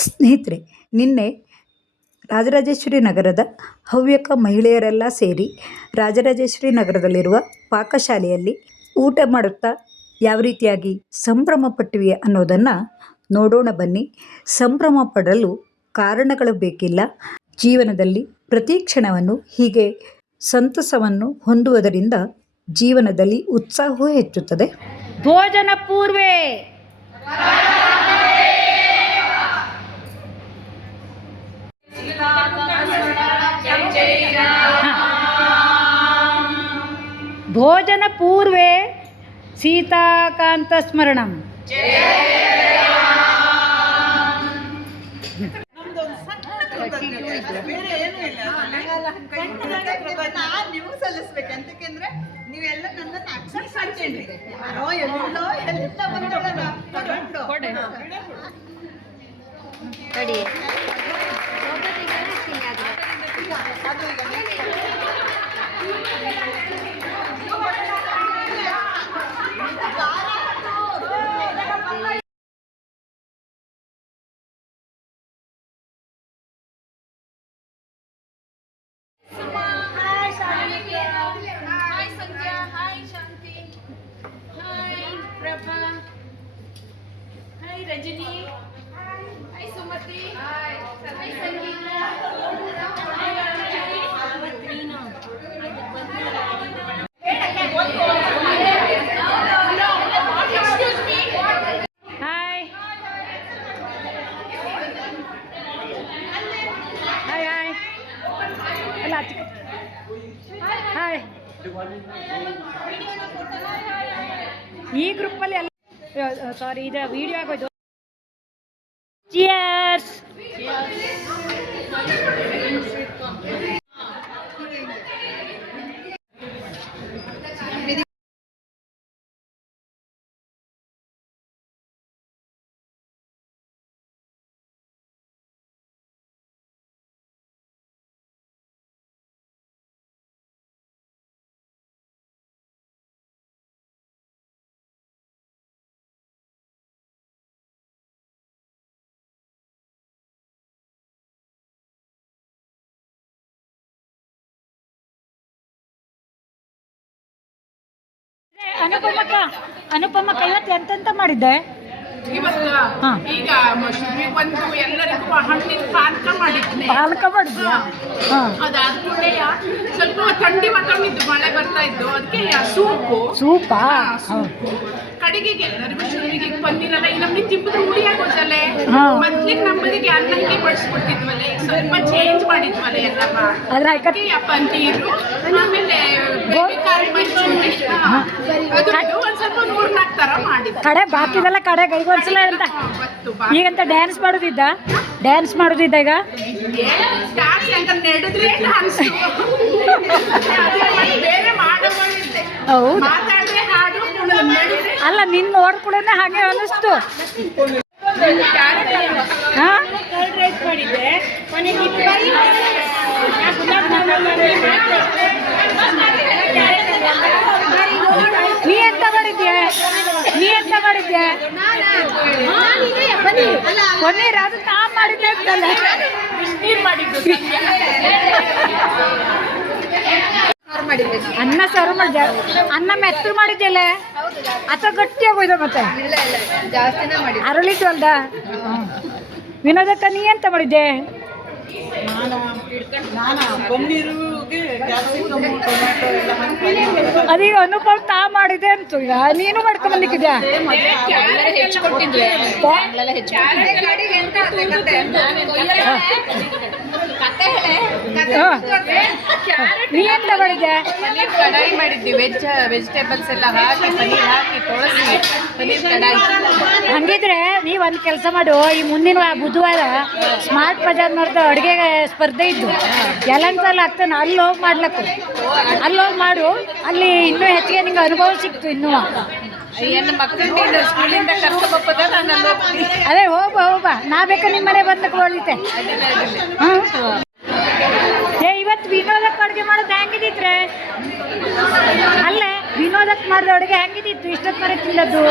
ಸ್ನೇಹಿತರೆ, ನಿನ್ನೆ ರಾಜರಾಜೇಶ್ವರಿ ನಗರದ ಹವ್ಯಕ ಮಹಿಳೆಯರೆಲ್ಲ ಸೇರಿ ರಾಜರಾಜೇಶ್ವರಿ ನಗರದಲ್ಲಿರುವ ಪಾಕಶಾಲೆಯಲ್ಲಿ ಊಟ ಮಾಡುತ್ತಾ ಯಾವ ರೀತಿಯಾಗಿ ಸಂಭ್ರಮ ಪಟ್ಟಿವೆ ಅನ್ನೋದನ್ನು ನೋಡೋಣ ಬನ್ನಿ. ಸಂಭ್ರಮ ಪಡಲು ಕಾರಣಗಳು ಬೇಕಿಲ್ಲ. ಜೀವನದಲ್ಲಿ ಪ್ರತಿ ಕ್ಷಣವನ್ನು ಹೀಗೆ ಸಂತಸವನ್ನು ಹೊಂದುವುದರಿಂದ ಜೀವನದಲ್ಲಿ ಉತ್ಸಾಹವೂ ಹೆಚ್ಚುತ್ತದೆ. ಭೋಜನ ಪೂರ್ವೇ. ಭೋಜನ ಪೂರ್ವೇ ಸೀತಾಕಾಂತ ಸ್ಮರಣಂ. ನೀವು ನೀವೆಲ್ಲ ನನ್ನ ಅಕ್ಸೆಪ್ಟ್ ಮಾಡ್ತೇನೆ ಯಾರೋ ಎಲ್ಲೋ ಎಲ್ಲ ಬಂದವರನ್ನ ತಗೊಂಡು ಅದು ಈಗ Hi, Rajini. Hi. Hi, Sumati. Hi. Hi, Sangeeta. ಎಲ್ಲ ಸಾರಿ ಇದು ಅನುಪಮಕ್ಕ ಅನುಪಮಕ್ಕ ಇವತ್ತು ಎಂತೆಂತ ಮಾಡಿದ್ದೆ? ಇವತ್ತು. ಈಗ ಒಂದು ಎಲ್ಲರಿಗೂ ಹಣ್ಣಿನ ಪಾನಕ ಮಾಡಿದ್ನೆ. ಪಾಲಕ ಮಾಡಿದ್ಯಾ? ಹಾಂ. ಅದಾದ್ಮೇಲೆ ಸ್ವಲ್ಪ ಥಂಡಿ ವಾತಾವರಣ ಮಳೆ ಬರ್ತಾ ಇದ್ದು ಅದಕ್ಕೆ ಸೂಪು. ಸೂಪಾ? ಸೂಪು. ಕಡೆಗೆಗೆ ಎಲ್ಲರಿಗೂ ಶುರುವಿಗೆ ಪನ್ನೀರಲ್ಲ ಈ ನಮ್ಗೆ ತಿಂಬಿದ್ರೆ ಹುಳಿ ಆಗೋದಲ್ಲೇ? ಹಾ. ಮೊದ್ಲಿಗೆ ನಮ್ಮದಿಗೆ ಅನ್ನ ಹಿಂಗೆ ಬಡಿಸ್ಕೊಟ್ಟಿದ್ವಲ್ಲ ಈಗ ಸ್ವಲ್ಪ ಚೇಂಜ್ ಮಾಡಿದ್ವಲ್ಲ ಎಲ್ಲಮ್ಮ? ಅದ್ರ ಹಾಕ ಅದಕ್ಕೆ ಆ ಪನ್ನೀರು ಆಮೇಲೆ ಬೇಬಿಕಾಯಿ ಮಂಚೂರಿ ಅದು ಇದು ಒಂದ್ ಸ್ವಲ್ಪ ಮೂರ್ನಾಲ್ಕು ತರ ಮಾಡಿದ್ವಿ. ಕಡೆ ಬಾಕಿದೆಲ್ಲ ಕಡೆ ಕೈಗೊಂದ್ಸಲ ಅಂತ. ಈಗಂತ ಡ್ಯಾನ್ಸ್ ಮಾಡೋದಿದ್ದ? ಡ್ಯಾನ್ಸ್ ಮಾಡೋದಿದ್ದ ಈಗ? ನಡೆದ್ರೆ ಹೌದು. ಅಲ್ಲ ನಿನ್ನ ನೋಡ್ಕೊಡೋನೆ ಹಾಗೆ ಅನಿಸ್ತು ಮಾಡಿದ್ದೆ ನೀ ಎಂತ ಮಾಡಿದ್ಯ? ನೀ ಎಂತ ಮಾಡಿದ್ಯಾ? ಕೊನೆ ಅದು ನಾ ಮಾಡಿದ್ದೆ ಅಂತಲ್ಲ. ಬಿಸಿನೀರು ಮಾಡಿದ್ದು ಅನ್ನ ಸಾರು ಮಾಡಿದ ಅನ್ನ ಮೆತ್ತರು ಮಾಡಿದ್ಯಲ್ಲ? ಅಥವಾ ಗಟ್ಟಿಯಾಗೋಯ್ತು ಮತ್ತೆ? ಜಾಸ್ತಿನೇ ಮಾಡಿ ಅರಳಿತು ಅಲ್ದ? ವಿನೋದಕ್ಕ ನೀ ಎಂತ ಮಾಡಿದ್ದೆ? ಅದೀಗ ಅನುಭವ ತಾ ಮಾಡಿದೆ ಅಂತು. ಈಗ ನೀನು ಮಾಡ್ಕೊಂಡ್ ಬಂದಿದ್ಯಾ ನೀ ಎಂತ ಮಾಡಿದ್ದೆ ಪನ್ನೀರ್ ಕಡಾಯಿ ಮಾಡಿದ್ವಿ. ವೆಜ್ ವೆಜಿಟೇಬಲ್ಸ್ ಎಲ್ಲ ಹಾಕಿ ಪನ್ನೀರ್ ಹಾಕಿ ತೊಳಸಿ ಪನ್ನೀರ್ ಕಡಾಯಿ. ಹಂಗಿದ್ರೆ ನೀವ್ ಒಂದ್ ಕೆಲಸ ಮಾಡು. ಈ ಮುಂದಿನ ಬುಧವಾರ ಸ್ಮಾರ್ಟ್ ಬಜಾರ್ ನೋಡ್ದ ಅಡುಗೆ ಸ್ಪರ್ಧೆ ಇದ್ದು. ಎಲ್ಲಂತಲ್ಲಿ ಆಗ್ತಾನೆ. ಅಲ್ಲಿ ಹೋಗಿ ಮಾಡ್ಲಕ್ಕು. ಅಲ್ಲಿ ಹೋಗಿ ಮಾಡು. ಅಲ್ಲಿ ಇನ್ನೂ ಹೆಚ್ಚಿಗೆ ನಿಂಗೆ ಅನುಭವ ಸಿಕ್ತು ಇನ್ನೂ. ಏನು ಮಕ್ಕಳಿಂದ ಸ್ಕೂಲಿಂದ ಕರ್ಕೊಂಬಪ್ಪದ ನಾನು ಅದೇ ಹೋಗ್ಬಾ ಹೋಗ್ಬಾ. ನಾ ಬೇಕಾ ನಿಮ್ಮ ಮನೆ ಏ ಇವತ್ತು ವಿನೋದಕ್ಕೆ ಅಡುಗೆ ಮಾಡೋದು ಹೆಂಗಿದಿತ್ರೆ ಅಲ್ಲೇ ವಿನೋದಕ್ಕೆ ಮಾಡಿದ ಅಡುಗೆ ಹೆಂಗಿದಿತ್ತು? ಇಷ್ಟೊತ್ತು ಮರೆ ತಿಂದದ್ದು?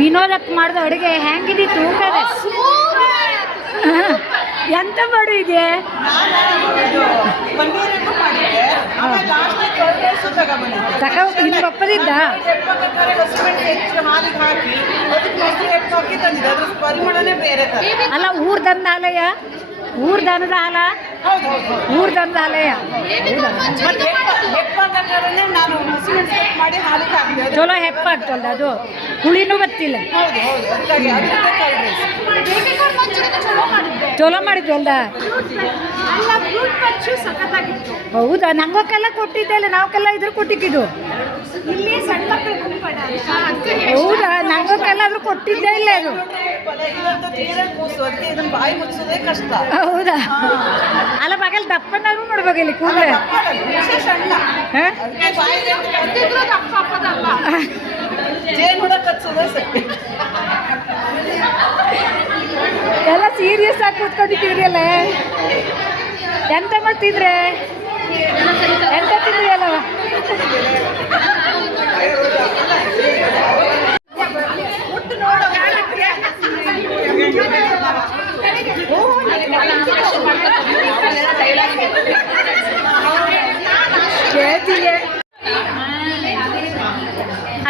ವಿನೋದಕ್ಕೆ ಮಾಡಿದ ಅಡುಗೆ ಹೆಂಗಿದಿತ್ತು? ಎಂತ ಮಾಡು ಇದೆ ಒಪ್ಪದಿದ್ದ ಅಲ್ಲ ಊರ್ ದಂದ ಆಲಯ ಊರ್ ದನದ ಹಾಲ ಊರ್ ದನದ ಆಲಯ ಚಲೋ ಹೆಪ್ಪ ಹೆಪ್ಪಾಗ್ತಲ್ದ ಅದು? ಹುಳಿನೂ ರೈಸ್ ಚಲೋ ಮಾಡಿದ್ವಿ ಅಲ್ಲ ಹೌದಾ? ನಂಗೋಕೆಲ್ಲ ಕೊಟ್ಟಿದ್ದೆಲ್ಲ ನಾವಕ್ಕೆಲ್ಲ ಇದ್ರ ಕೊಟ್ಟಿದ್ದು. ಹೌದಾ? ನಂಗೋಕೆಲ್ಲ ಅದ್ರ ಕೊಟ್ಟಿದ್ದೆ ಇಲ್ಲ ಅದು. ಹೌದಾ? ಅಲ್ಲ ಮಗಲ್ ದಪ್ಪನಾದ್ರು ನೋಡ್ಬೇಕು ಇಲ್ಲಿ ಕೂದಲೇ ವಿಶೇಷ ಅಲ್ಲ ಹಾ? ಅದಕ್ಕೆ ಬಾಯಿಗೆ ತಿಂದ್ರು ದಪ್ಪ ಹಾಕೋದಲ್ಲ ಜೇನು ಹುಳ ಕಚ್ಚೋದೇ ಸರಿ ಎಲ್ಲ ಸೀರಿಯಸ್ ಆಗಿ ಕೂತ್ಕೊಂಡಿದ್ದೀರಿ ಅಲ್ಲ ಎಂತ ಮಾಡ್ತಿದ್ರೆ? ಎಂತ ತಿಂದ್ರಿ ಅಲ್ಲ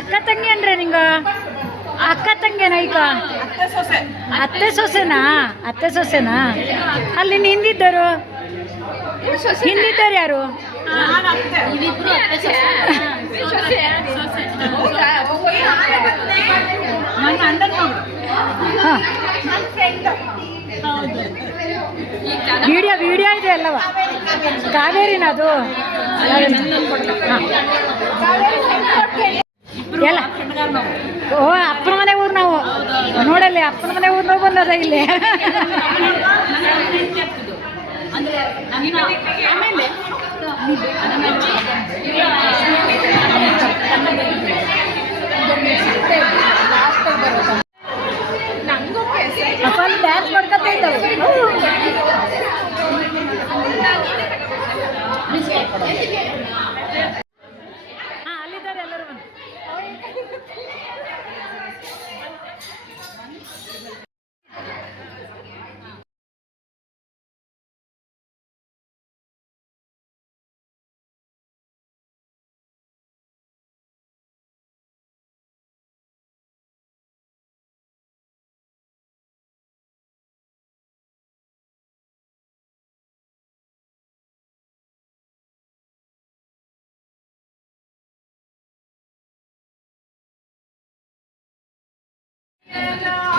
ಅಕ್ಕ ತಂಗಿ ಅಂದ್ರೆ ನಿಂಗ? ಅಕ್ಕ ತಂಗೇನ ಈಗ ಅತ್ತೆ ಸೊಸೆ. ಅತ್ತೆ ಸೊಸೆನಾ? ಅತ್ತೆ ಸೊಸೆನಾ? ಅಲ್ಲಿ ನಿಂದಿದ್ದರು ಹಿಂದಿದ್ದರು ಯಾರು? ವಿಡಿಯೋ ವಿಡಿಯೋ ಇದೆ ಅಲ್ಲವ? ಕಾವೇರಿನ ಅದು. ಎಲ್ಲ. ಓ ಅಪ್ಪನ ಮನೆ ಊರು ನಾವು. ನೋಡಲ್ಲಿ ಅಪ್ಪನ ಮನೆ ಊರು ನಾವು ಬಂದದ ಇಲ್ಲಿ. ಅಪ್ಪ ಅಲ್ಲಿ ಡ್ಯಾನ್ಸ್ ಮಾಡ್ಕೊತ ಇದ್ದಾವೆ And Yeah.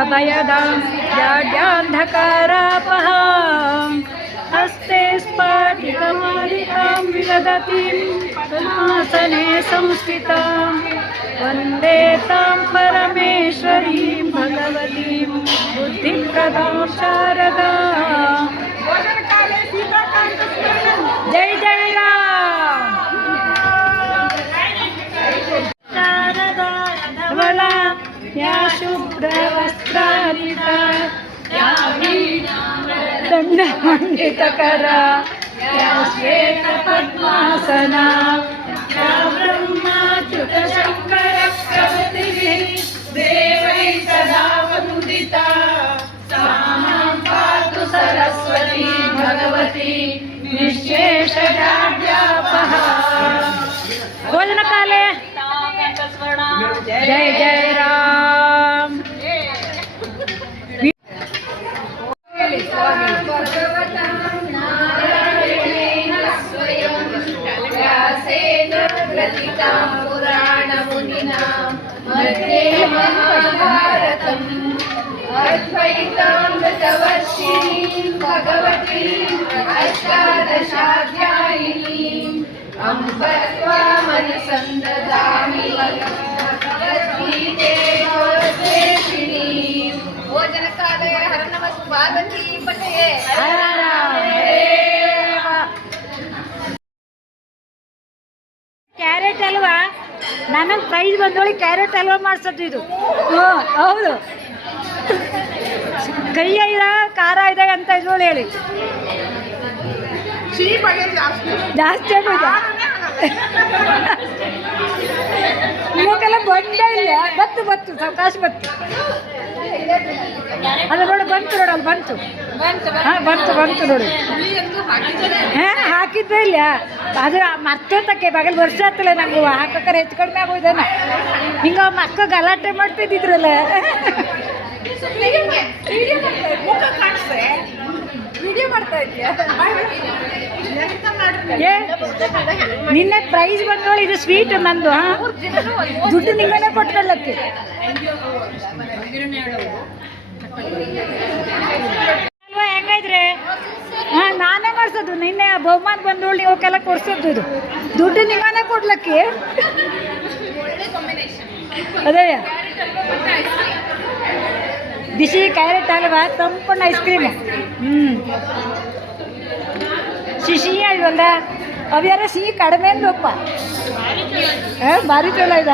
अभयदां हस्ते स्फाटिकमालिकां संस्थित वंदे संस्थितां परमेश्वरीं भगवतीं बुद्धिप्रदां शारदा या शुभ्रवस्त्रारिता या दण्डमण्डितकरा या श्वेतपद्मासना या ब्रह्माच्युतशङ्करप्रभृतिभिः देवैः सदा वन्दिता। सा माँ पातु सरस्वती भगवती निःशेषजाड्यापहा। भोजनकाले। जय जय भगवती अष्टादशाध्यायिनीम् अम्ब त्वामनुसन्ददामि भगवद्गीते भवद्वेषिणीम् भोजनकाले हर नमः पार्वती पतये ಕ್ಯಾರೆಟ್ ಹಲ್ವಾ ನನಗೆ ಪ್ರೈಸ್ ಬಂದೋಳಿ ಕ್ಯಾರೆಟ್ ಹಲ್ವಾ ಮಾಡ್ಸೋದು ಇದು ಹ್ಞೂ ಹೌದು ಕೈಯ ಇದ ಖಾರ ಇದೆ ಅಂತ ಇದ್ರೋಳು ಹೇಳಿ. ಜಾಸ್ತಿ ಆಗೋಯ್ತಾ? ಇವಕ್ಕೆಲ್ಲ ಬಂದೇ ಇಲ್ಲ. ಬತ್ತು ಬತ್ತು ಸಾವಕಾಶ ಬತ್ತು. ಅದು ನೋಡಿ ಬಂತು ನೋಡಿ ಅಲ್ಲಿ ಬಂತು. ಹಾಂ ಬಂತು ಬಂತು ನೋಡಿ. ಹಾಂ ಹಾಕಿದ್ದೇ ಇಲ್ಲ. ಅದು ಮರ್ತೋತಕ್ಕೆ ಬಗಲ್ ವರ್ಷ ಆಗ್ತಲ್ಲ ನಂಗೆ ಹಾಕಕ್ಕಾರ ಹೆಚ್ಚು ಕಡಿಮೆ ಆಗೋದನ್ನ ಹಿಂಗೆ ಮಕ್ಕ ಗಲಾಟೆ ಮಾಡ್ತಿದ್ದಿದ್ರಲ್ಲ. ಮುಖ ಕಾಣಿಸ್ತೆ ವಿಡಿಯೋ ಮಾಡ್ತಾ ಇದೆಯಾ? ಏ ನಿನ್ನೆ ಪ್ರೈಸ್ ಬಂದೋಳು ಇದು ಸ್ವೀಟ್ ನಂದು ದುಡ್ಡು ನಿಮ್ಮನೆ ಕೊಟ್ಕೊಳ್ಳಕ್ಕೆ. ಅಲ್ವಾ ಹಾ ನಾನೇ ಮಾಡ್ಸೋದು. ನಿನ್ನೆ ಬಹುಮಾನ ಬಂದೋಳು ಇವಕ್ಕೆಲ್ಲ ಕೊಡ್ಸೋದು ಇದು. ದುಡ್ಡು ನಿಮ್ಮನೆ ಕೊಡ್ಲಕ್ಕೆ? ಅದೇ. ಬಿಸಿ ಕ್ಯಾರೆಟ್ ಹಲ್ವಾ ತಂಪಣ್ಣ ಐಸ್ ಕ್ರೀಮ್ ಹ್ಞೂ ಶಿಶಿ ಅಲ್ವಲ್ಲ? ಅವ್ಯಾರ ಸಿಹಿ ಕಡಿಮೆ ಅಂದಪ್ಪ ಹಾಂ, ಭಾರಿ ಚಲೋ ಇದ?